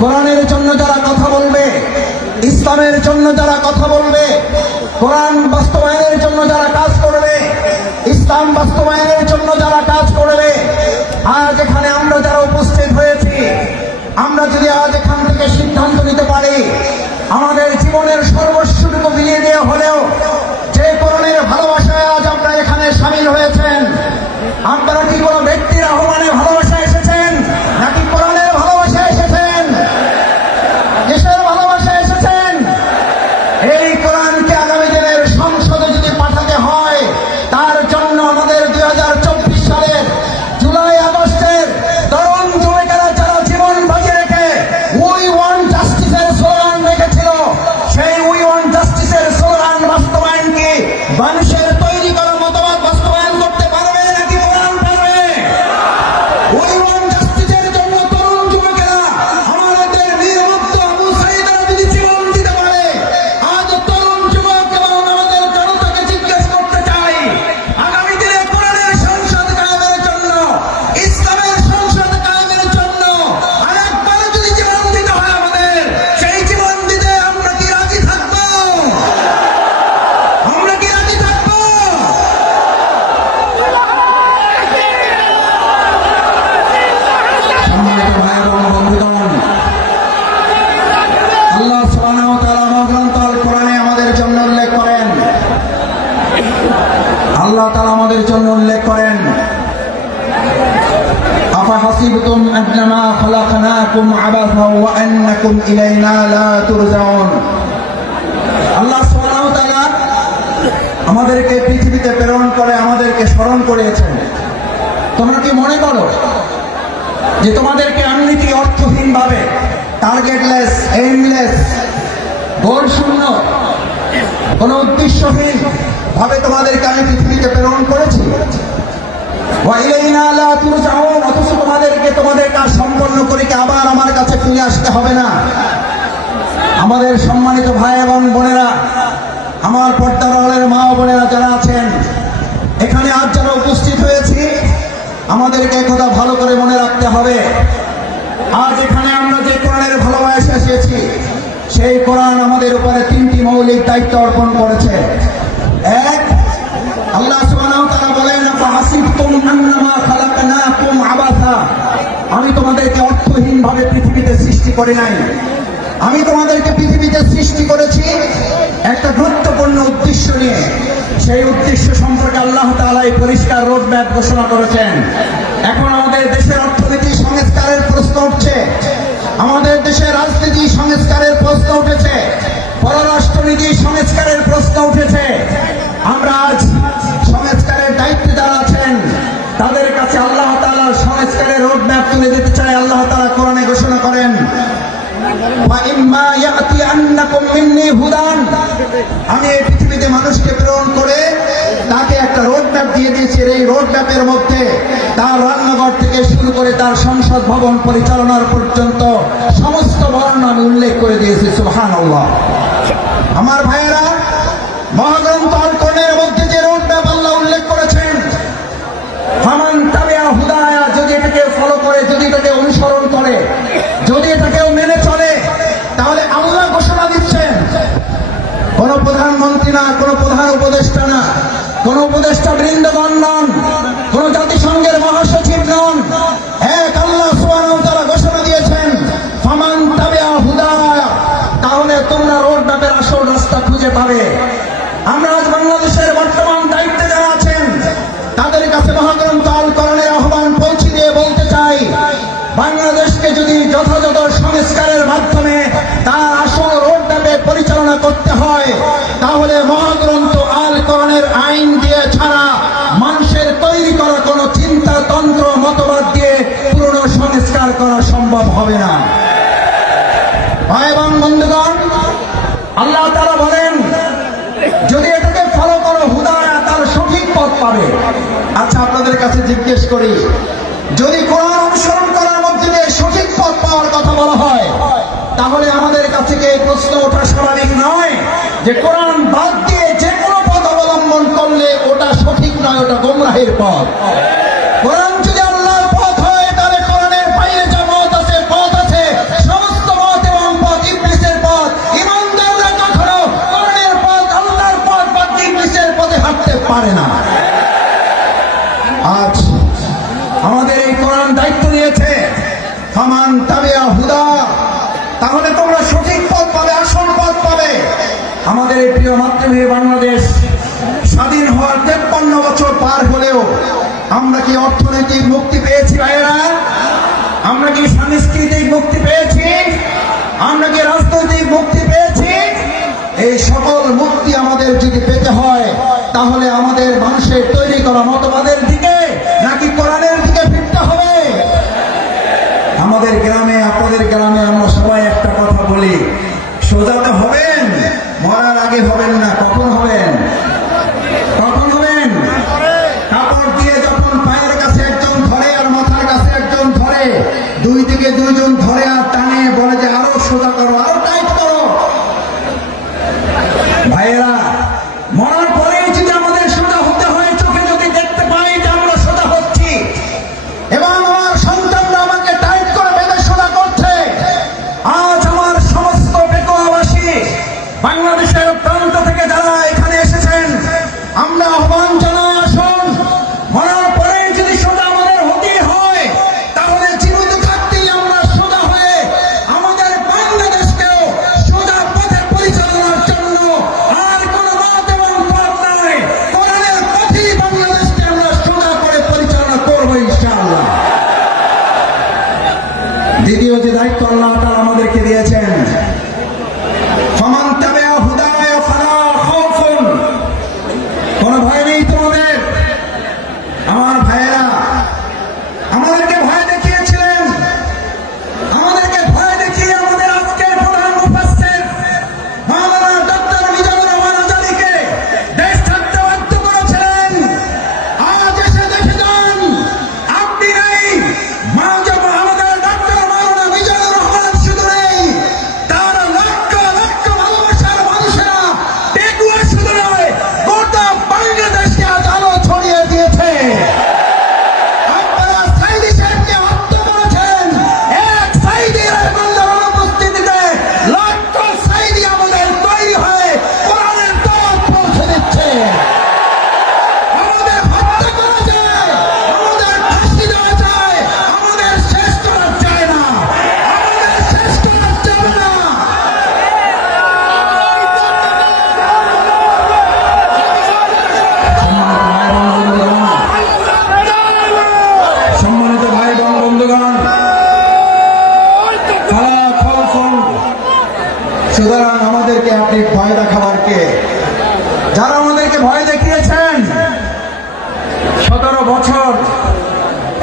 কোরআনের জন্য যারা কথা বলবে, ইসলামের জন্য যারা কথা বলবে, কোরআন বাস্তবায়নের জন্য যারা কাজ করবে, ইসলাম বাস্তবায়নের জন্য যারা কাজ করবে, আজ এখানে আমরা যারা উপস্থিত হয়েছি, আমরা যদি আজ এখান থেকে সিদ্ধান্ত নিতে পারি আমাদের জীবনের সর্বস্বটুকু বিলিয়ে দিয়ে হলেও যে কোরআনের ভালোবাসায় আজ আমরা এখানে সামিল হয়েছেন, আপনারা কি কোনো ব্যক্তির আহ্বানে ভালোবাসা এসেছেন নাকি কোরআনের ভালোবাসা এসেছেন? দেশের ভালোবাসা এসেছেন? এই কোরআনকে আগামী দিনের সংসদে যদি পাঠাতে হয়, তার জন্য আমাদের 2024 সালের জুলাই আগস্টের তরুণ যুবকেরা যারা জীবন বাজি রেখে উই ওয়ান্ট জাস্টিসের স্লোগান রেখেছিল, সেই উই ওয়ান্ট জাস্টিসের স্লোগান বাস্তবায়ন কি মানুষের তৈরি করা মতবাদ বাস্তবায়ন করতে পারবে নাকি কোরআন পারবে? উই ওয়ান্ট জাস্টিসের জন্য তরুণ যুবকেরা আমাদের বীরমুক্ত আবু সাঈদরা যদি জীবন দিতে পারে, আজ তরুণ যুবক এবং আমাদের জনতাকে জিজ্ঞেস করতে চাই, আগামী দিনে কোরআনের সংসদ কায়েমের জন্য, ইসলামের সংসদ কায়েমের জন্য আরেকবার যদি জীবন দিতে হয় আমাদের, সেই জীবন দিতে আমরা কি রাজি থাকবো? আমরা কি রাজি থাকবো? সম্মানিত ভাই এবং বন্ধুগণ, আল্লাহ সুবহানাহু ওয়া তাআলা মহাগ্রন্থ আল কোরআনে আমাদের জন্য উল্লেখ করেন, আল্লাহ তাআলা আমাদের জন্য উল্লেখ করেন, আফাহাসিবতুম আন্নামা খালাকনাকুম আবাসা ওয়া আন্নাকুম ইলাইনা লা তুরজাউন। আল্লাহ সুবহানাহু ওয়া তাআলা আমাদেরকে পৃথিবীতে প্রেরণ করে আমাদেরকে স্মরণ করিয়েছেন। তোমরা কি মনে করো যে তোমাদেরকে এমনিতে অর্থহীন ভাবে, টার্গেটলেস, এইমলেস, গোল শূন্য, কোন উদ্দেশ্যহীন ভাবে তোমাদেরকে আমি পৃথিবীতে প্রেরণ করেছি? ওয়া ইলাইনা লা তুরজাউন, অথচ তোমাদেরকে তোমাদের কাজ সম্পন্ন করে কি আবার আমার কাছে ফিরে আসতে হবে না? আমাদের সম্মানিত ভাই এবং বোনেরা, আমার পর্দার আড়ালের মা ও বোনেরা যারা আছেন এখানে আজ যারা উপস্থিত হয়েছি, আমাদেরকে একথা ভালো করে মনে রাখতে হবে, আজ এখানে আমরা যে কোরআনের ভালোবাসা এসেছি, সেই কোরআন আমাদের উপরে তিনটি মৌলিক দায়িত্ব অর্পণ করেছে। এক, আল্লাহ সুবহানাহু ওয়া তাআলা বলেন, আফাহাসিবতুম আন্নামা খালাকনাকুম আবাসা, আমি তোমাদেরকে অর্থহীন ভাবে পৃথিবীতে সৃষ্টি করি নাই, আমি তোমাদেরকে পৃথিবীতে সৃষ্টি করেছি একটা গুরুত্বপূর্ণ উদ্দেশ্য নিয়ে। সেই উদ্দেশ্য সম্পর্কে আল্লাহ তাআলা এই পরিষ্কার রোডম্যাপ ঘোষণা করেছেন। এখন আমাদের দেশের অর্থনীতি সংস্কারের প্রশ্ন উঠছে, আমাদের দেশের রাজনীতি সংস্কারের প্রশ্ন উঠেছে, পররাষ্ট্রনীতি সংস্কারের প্রশ্ন উঠেছে। আমরা আজ সংস্কারের দায়িত্বে যারা আছেন তাদের কাছে আল্লাহ তাআলার সংস্কারের রোডম্যাপ তুলে দিতে চাই। আল্লাহ তাআলা কোরআনে ঘোষণা করেন, ওয়াইম্মা ইয়াতিয়ান্নাকুম মিন্নী হুদান, আমি এই পৃথিবীতে মানুষকে প্রেরণ করে তাকে একটা রোডম্যাপ দিয়ে দিয়েছি। এই রোডম্যাপের মধ্যে তার রান্নাঘর থেকে শুরু করে তার সংসদ ভবন পরিচালনার পর্যন্ত সমস্ত বর্ণ আমি উল্লেখ করে দিয়েছি। সুবহানাল্লাহ। আমার ভাইয়েরা, মহাগ্রন্থ আল কোরআনের মধ্যে যে রোডম্যাপ আল্লাহ উল্লেখ করেছেন, ফামান তাবিআ হুদায়া, যদি এটাকে ফলো করে, যদি এটাকে অনুসরণ করে, যদি এটাকে মেনে চলে, তাহলে আল্লাহ ঘোষণা দিচ্ছেন, কোন প্রধানমন্ত্রী না, কোন প্রধান উপদেষ্টা না, কোন উপদেষ্টা বৃন্দগণ নন, কোন জাতিসংঘের মহাসচিব নন, এক আল্লাহ সুবহানাহু ওয়া তাআলা ঘোষণা দিয়েছেন, ফামান তাবিআ হুদায়া, তাহলে তোমরা রোডম্যাপের আসল রাস্তা খুঁজে পাবে। আমরা আজ বাংলাদেশের বর্তমান দায়িত্বে যারা আছেন তাদের কাছে মহাগ্রন্থ আল কোরআনের আহ্বান পৌঁছে দিয়ে বলতে চাই, বাংলাদেশকে যদি যথাযথ সংস্কারের মাধ্যমে তার আসল রোডম্যাপে পরিচালনা করতে হয়, তাহলে মহাগ্রন্থ আল কোরআনের আইন দিয়ে ছাড়া মানুষের তৈরি করা কোনো চিন্তাতন্ত্র মতবাদ দিয়ে পুরনো সংস্কার করা সম্ভব হবে না। ভাই এবং বন্ধুগণ, আল্লাহ তাআলা বলেন, যদি এটাকে ফলো করো হুদায়া, তার সঠিক পথ পাবে। আচ্ছা, আপনাদের কাছে জিজ্ঞেস করি, যদি কোরআন অনুসরণ করার মধ্যে দিয়ে সঠিক পথ পাওয়ার কথা বলা হয়, তাহলে আমাদের কাছে কি এই প্রশ্ন ওঠা স্বাভাবিক নয় যে কোরআন বাদ দিয়ে যে কোনো পথ অবলম্বন করলে ওটা সঠিক নয়, ওটা গোমরাহের পথ? কোরআন যদি আল্লাহর পথ হয়, তাহলে কোরআনের বাইরে যা পথ আছে সমস্ত আমাদের এই প্রিয় মাতৃভূমি বাংলাদেশ স্বাধীন হওয়ার 53 বছর পার হলেও আমরা কি অর্থনৈতিক মুক্তি পেয়েছি ভাইয়েরা? আমরা কি সাংস্কৃতিক মুক্তি পেয়েছি? আমরা কি রাজনৈতিক মুক্তি পেয়েছি? এই সকল মুক্তি আমাদের যদি পেতে হয় তাহলে আমাদের মানুষের তৈরি করা মতবাদের দিকে নাকি কোরআনের দিকে ফিরতে হবে? আমাদের গ্রামে, আপনাদের গ্রামে আমরা সবাই একটা কথা বলি, সোজাতে হবেন, মরার আগে হবেন না। কখন হবেন? কখন হবেন? কাপড় দিয়ে যখন পায়ের কাছে একজন ধরে আর মাথার কাছে একজন ধরে, দুই দিকে দুইজন ধরে আর টানে, বলে যে আরো সোজা করো, আরো টাইট করো। ভাইয়েরা, মরার পরেই যদি আমাদের সোজা হতে হয়, চোখে যদি দেখতে পাই যে আমরা সোজা হচ্ছি এবং আমার সন্তানরা আমাকে টাইট করে বেঁধে সোজা করছে, আজ আমার সমস্ত বেকুয়াবাসী বাংলাদেশের প্রান্ত থেকে যারা এখানে এসেছেন, আমরা আহ্বান জানাই, আসুন, মরার পরে যদি সোজা আমাদের হতে হয় তাহলে জীবিত থাকতেই আমরা সোজা হয়ে আমাদের বাংলাদেশকেও সোজা পথে পরিচালনার জন্য আর কোনো মত এবং পথ নাই, কোরআনের পথেই বাংলাদেশকে আমরা সোজা করে পরিচালনা করবো ইনশাআল্লাহ। দ্বিতীয় যে দায়িত্ব আল্লাহ তাআলা আমাদেরকে দিয়েছেন, ফামান তাবিআ হুদায়া ফালা খাউফুন, কোনো ভয় নেই তোমাদের। আমার ভাইয়েরা আমাদেরকে ভয় দেখিয়েছিলেন, আমাদেরকে ভয় দেখিয়ে আমাদের আজকের প্রধান মুফাসসির মাওলানা ডক্টর মিজানুর রহমান আজাদীকে দেশ ছাড়তে বাধ্য করেছিলেন। আজ এসে দেখে যান, আপনি নেই, আমাদের ডক্টর মাওলানা মিজানুর রহমান শুধু নেই, তার লক্ষ লক্ষ ভালোবাসার মানুষেরা পেকুয়া শুধু নয়, গোটা বাংলাদেশকে আজ আলো ছড়িয়ে দিয়েছে। আপনারা সাইদি সাহেবকে হত্যা করেছেন, এক সাইদির অনুপস্থিতিতে লক্ষ সাইদি আমাদের তৈরি হয়ে কোরআনের দাওয়াত পৌঁছে দিচ্ছে। আমাদের হত্যা করা যায়, আমাদের ফাঁসি দেওয়া যায়, আমাদের শেষ করা যায় না, আমাদের শেষ করা যাবে না। সম্মানিত ভাই এবং বন্ধুগণ, ফালা খাউফুন, সুতরাং আমাদেরকে আপনি ভয় দেখাবার কে? যারা আমাদেরকে ভয় দেখিয়েছেন, 17 বছর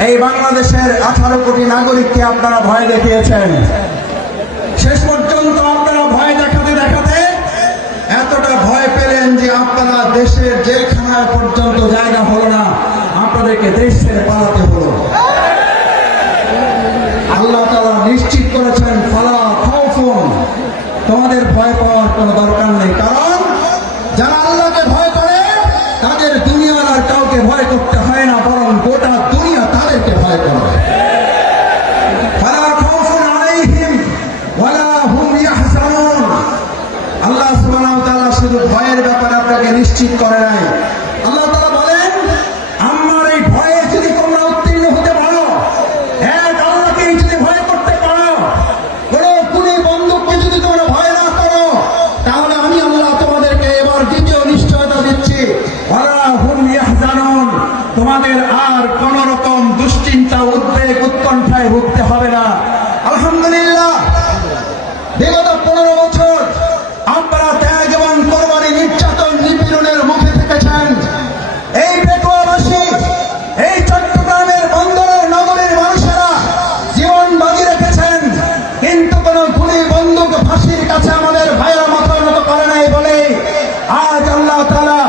এই বাংলাদেশের 18 কোটি নাগরিককে আপনারা ভয় দেখিয়েছেন। শেষ পর্যন্ত আপনারা ভয় দেখাতে দেখাতে এতটা ভয় পেলেন যে আপনারা দেশের জেলখানায় পর্যন্ত জায়গা হলো না, আপনাদেরকে দেশ ছেড়ে পালাতে হলো। আল্লাহ তাআলা নিশ্চিত করেছেন, ফালা খাউফুন, তোমাদের ভয় পাওয়ার কোনো দরকার নেই, কারণ যারা আল্লাহকে ভয় করে তাদের দুনিয়ার আর কাউকে ভয় করতে হয় না, বরং গোটা দুনিয়া তাদেরকে ভয় করে। ফালা খাউফুন আলাইহিম ওয়ালা হুম ইয়াহজানুন। আল্লাহ সুবহানাহু ওয়া তাআলা শুধু ভয়ের ব্যাপারে আপনাকে নিশ্চিত করে নাই, আল্লাহ তাআলা বলেন, আমার এই ভয়ে যদি তোমরা উত্তীর্ণ হতে পারো, এক আল্লাহকে যদি ভয় করতে পারো, কোনো কুলি বন্দুককে যদি তোমরা ভয় না করো, তাহলে আমি আল্লাহ তোমাদেরকে এবার দ্বিতীয় নিশ্চয়তা দিচ্ছি, ওয়ালা হুম ইয়াহজানুন, তোমাদের আর কোন রকম দুশ্চিন্তা, উদ্বেগ, উৎকণ্ঠায় ভুগতে হবে না। আলহামদুলিল্লাহ, বিগত 15 বছর আপনারা ত্যাগ এবং কোরবানি, নির্যাতন, নিপীড়নের মুখে থেকেছেন। এই পেকুয়াবাসী, এই চট্টগ্রামের বন্দরের নগরীর মানুষেরা জীবন বাজি রেখেছেন, কিন্তু কোন গুলি, বন্দুক, ফাঁসির কাছে আমাদের ভাইয়েরা মাথার মতো করে নাই বলে আজ আল্লাহ তাআলা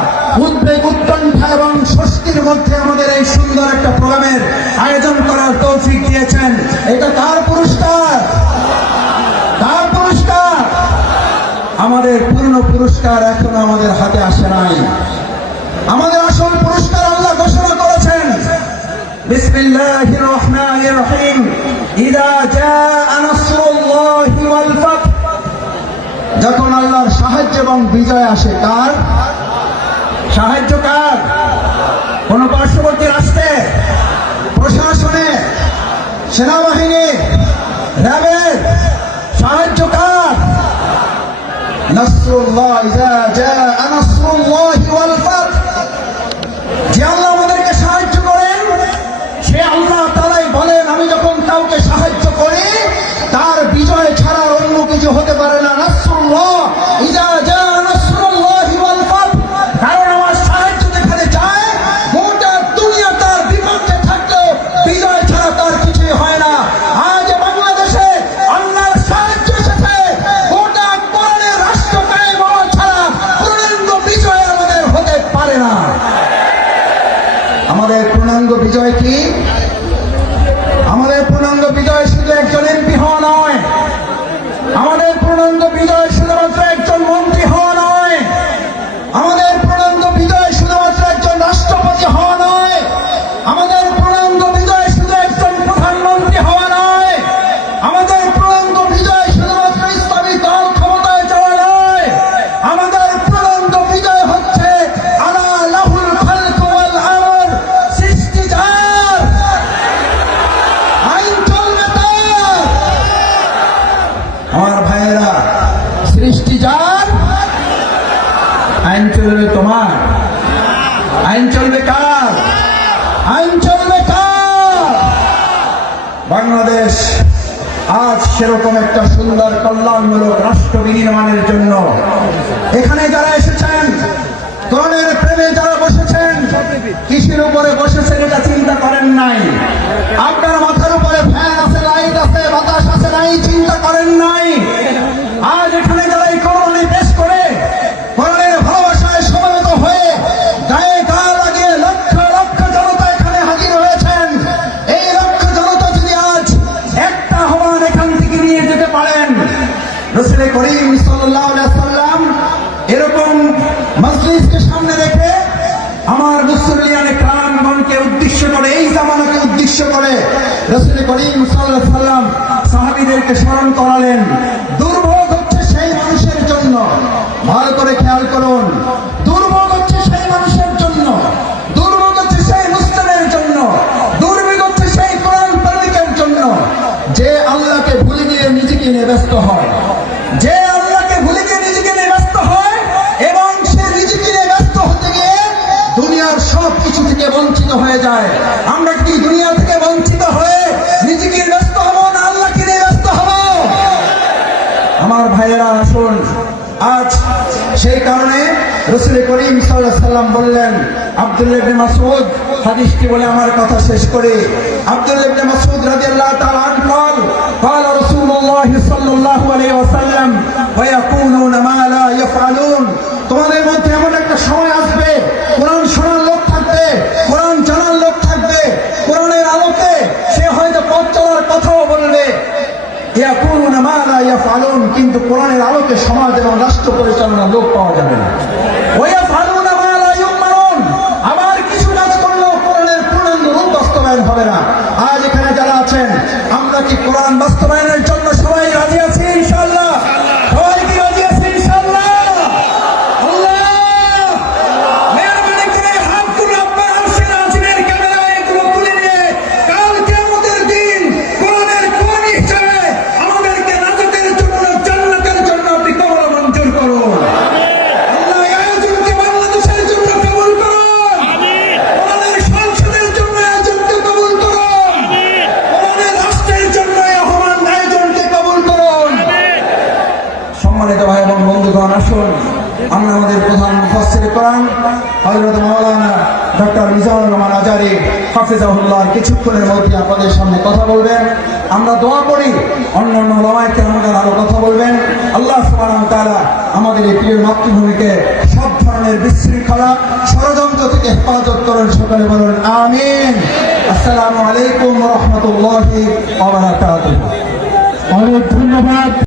উদ্বেগ, উৎকণ্ঠা এবং স্বস্তির মধ্যে আমাদের এই সুন্দর একটা প্রোগ্রামের আয়োজন করার তৌফিক দিয়েছেন। এটা কার পুরস্কার? কার পুরস্কার? আমাদের পূর্ণ পুরস্কার এখনো আমাদের হাতে আসে নাই। আমাদের আসল পুরস্কার আল্লাহ ঘোষণা করেছেন, বিসমিল্লাহির রহমানির রহিম, ইযা জাআ নাসরুল্লাহি ওয়াল ফাত, যখন আল্লাহর সাহায্য এবং বিজয় আসে। কার সাহায্য? কার? কোন পার্শ্ববর্তী রাষ্ট্রে, প্রশাসনে, সেনাবাহিনী, র্যাবের সাহায্য কার? নাসরুল্লাহ ইযা জাআ নাসরুল্লাহি ওয়াল ফাত। যে আল্লাহ আমাদেরকে সাহায্য করেন সে আল্লাহ তাআলাই বলেন, আমি যখন কাউকে সাহায্য করি তার বিজয় ছাড়া অন্য কিছু হতে পারে না। নাসরুল্লাহ ইযা জাআ নাসরুল্লাহি ওয়াল ফাত। কারণ আমার সাহায্য যেখানে যায় গোটা দুনিয়া তার বিপক্ষে থাকলেও বিজয় ছাড়া তার কিছুই হয় না। আজ বাংলাদেশে আল্লাহর সাহায্য এসেছে, গোটা কোরআনের রাষ্ট্র কায়েম হওয়া ছাড়া পূর্ণাঙ্গ বিজয় আমাদের হতে পারে না। আমাদের পূর্ণাঙ্গ বিজয় কি? আমাদের পূর্ণাঙ্গ বিজয় শুধু একজন এমপি হওয়া নয়, আমাদের পূর্ণাঙ্গ বিজয় শুধুমাত্র একজন মন্ত্রী হওয়া নয়, আমাদের পূর্ণাঙ্গ বিজয় শুধুমাত্র একজন রাষ্ট্রপতি হওয়া নয়, আমাদের পূর্ণাঙ্গ বিজয় শুধু একজন প্রধানমন্ত্রী হওয়া নয়, আমাদের পূর্ণাঙ্গ বিজয় শুধুমাত্র ইসলামী দল ক্ষমতায় যাওয়া নয়, আমাদের পূর্ণাঙ্গ বিজয় হচ্ছে আলা লাহুল খালকু ওয়াল আমর, সৃষ্টি যার, আইন চলবে তার। আমার ভাইয়েরা, সৃষ্টি যার, আইন চলবে তোমার। আইন চলবে কার? আইন চলবে কার? বাংলাদেশ আজ সেরকম একটা সুন্দর কল্যাণমূলক রাষ্ট্র বিনির্মাণের জন্য এখানে যারা এসেছেন, কোরআনের প্রেমে যারা বসেছেন, কিসের উপরে বসেছেন এটা চিন্তা করেন নাই। আপনার মাথার উপরে ফ্যান আছে, লাইট আছে, বাতাস আছে, নাই চিন্তা করেন নাই। আজ এখানে যারা এই কোরআনে পেশ করে কোরআনের ভালোবাসায় সমবেত হয়ে গায়ে গা লাগিয়ে লক্ষ লক্ষ জনতা এখানে হাজির হয়েছেন। এই লক্ষ জনতা যদি আজ একটা আহ্বান এখান থেকে নিয়ে যেতে পারেন, রাসূল করিম সাল্লাল্লাহু আলাইহি ওয়াসাল্লাম এরকম মজলিসকে সামনে রেখে আমার মুসলিয়ানে কারামগণকে উদ্দেশ্য করে, এই জামানাকে উদ্দেশ্য করে রাসূল করিম সাল্লাল্লাহু আলাইহি ওয়াসাল্লাম সাহাবীদেরকে স্মরণ করালেন। দুর্ভোগ হচ্ছে সেই মানুষের জন্য, ভালো করে খেয়াল করুন, দুর্ভোগ হচ্ছে সেই মানুষের জন্য, দুর্ভোগ হচ্ছে সেই মুসলিমের জন্য, দুর্ভোগ হচ্ছে সেই কোরআন প্রেমিকের জন্য যে আল্লাহকে ভুলে গিয়ে নিজেকে নিয়ে ব্যস্ত হয়, যে আল্লাহকে ভুলে গিয়ে নিজেকে নিয়ে ব্যস্ত হয় এবং সে নিজেকে নিয়ে ব্যস্ত হতে গিয়ে দুনিয়ার সব কিছু থেকে বঞ্চিত হয়ে যায়। আমরা কি দুনিয়া থেকে বঞ্চিত হয়ে নিজেকে ব্যস্ত হব না আল্লাহকে নিয়ে ব্যস্ত হব? আমার ভাইয়েরা আসুন, আজ সেই কারণে রাসূল করিম সাল্লাল্লাহু আলাইহি ওয়াসাল্লাম বললেন, আব্দুল্লাহ ইবনে মাসউদ হাদিসটি বলে আমার কথা শেষ করে, আব্দুল্লাহ ইবনে মাসউদ রাদিয়াল্লাহু তাআলা আনহু বলেন, قال رسول الله صلى الله عليه وسلم ويقولون ما لا يفعلون। তোমাদের মধ্যে এমন একটা সময় আসবে, কোরআন শোনার লোক থাকবে, কোরআন জানার লোক থাকবে, কোরআনের আলোকে সে হয়তো পথ চলার কথাও বলবে, ইয়াকুলুনা মা লা ইয়াফআলুন, কিন্তু কোরআনের আলোকে সমাজ এবং রাষ্ট্র পরিচালনার লোক পাওয়া যাবে না। ওয়ায়াফআলুনা মা লা ইউমারুন, আবার কিছু কাজ করলেও কোরআনের পূর্ণাঙ্গ রূপ বাস্তবায়ন হবে না। আজ এখানে যারা আছেন, আমরা কি কোরআন বাস্তবায়নের জন্য সবাই রাজি আছি? ইনশাআল্লাহ সবাই কি রাজি আছি? ইনশাআল্লাহ। আল্লাহ মেহরবানি করে হাতগুলো আপনার আরশের আজিমের ক্যামেরায় এগুলো তুলে নিয়ে কাল কিয়ামতের দিন কোরআনের কর্মী হিসেবে আমাদেরকে নাজাতের জন্য, জান্নাতের জন্য আপনি কবুল মঞ্জুর করুন। আল্লাহ এই আয়োজনকে বাংলাদেশের জন্য কবুল করুন। কোরআনের সংসদের জন্য আয়োজনকে কবুল করুন। কোরআনের রাষ্ট্রের জন্য এই আহ্বান আয়োজনকে কবুল করুন। সম্মানিত ভাই এবং বন্ধুগণ, আসুন আমরা আমাদের প্রধান মুফাসসির কোরআন হযরত মাওলানা ডক্টর মিজানুর রহমান আজারী হাফিজাহুল্লাহ কিছুক্ষণের মধ্যে আপনাদের সামনে কথা বলবেন। আমরা দোয়া করি অন্যান্য ওলামায়ে কেরামগণ আরো কথা বলবেন। আল্লাহ সুবহানাহু ওয়া তাআলা আমাদের এই প্রিয় মাতৃভূমিকে সব ধরনের বিশৃঙ্খলা ষড়যন্ত্র থেকে হেফাজত করেন। সকলে বলুন আমিন। আসসালামু আলাইকুম ওয়া রাহমাতুল্লাহি ওয়া বারাকাতুহু। অনেক ধন্যবাদ।